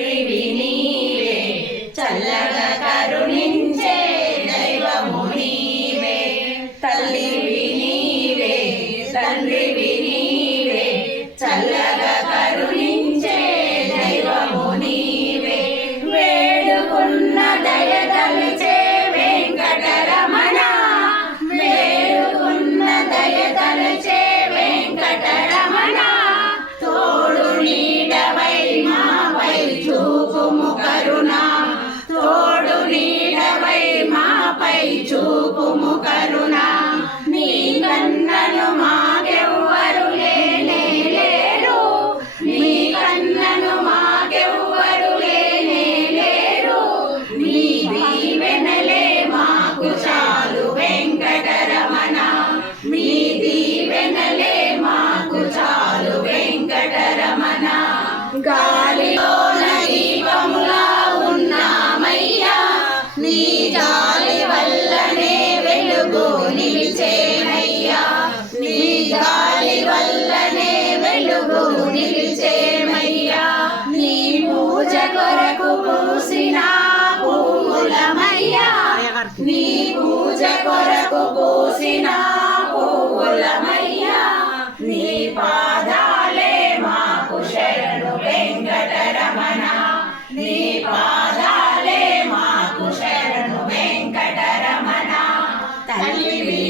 నీవే చల్లగా కరుణించే దైవము నీవే, తల్లివి నీవే తండ్రివి నీవే, చల్లగా కరుణించే దైవము నీవే. వేడుకున్న దయదలిచే వెంకటరమణ, వేడుకున్న దయదలిచే వెంకటరమణ, తోడు నీడవై మాపై చూపుము కరుణ, తోడు నీడవై మాపై చూపుము కరుణ. నీ కన్నను మాకెవ్వరు లేనే లేరు, నీ కన్నను మాకెవ్వరు లేనే లేరు, నీ దీవెనలే మాకు చాలు వెంకటరమణ, నీ దీవెనలే మాకు చాలు వెంకటరమణ. గాలిలోన దీపములా ఉన్నామయ్యా, నీ గాలి వల్లనే వెలుగు నిలిచేమయ్యా, నీ గాలి వల్లనే వెలుగు నిలిచేమయ్యా. నీ పూజ కొరకు పూసిన పువ్వులమయ్యా, నీ పూజ కొరకు పూసిన పువ్వులమయ్యా, నీ పాదాలే మాకు శరణు వెంకటరమణ, నీ పాదాలే మాకు శరణు వెంకటరమణ. తల్లివి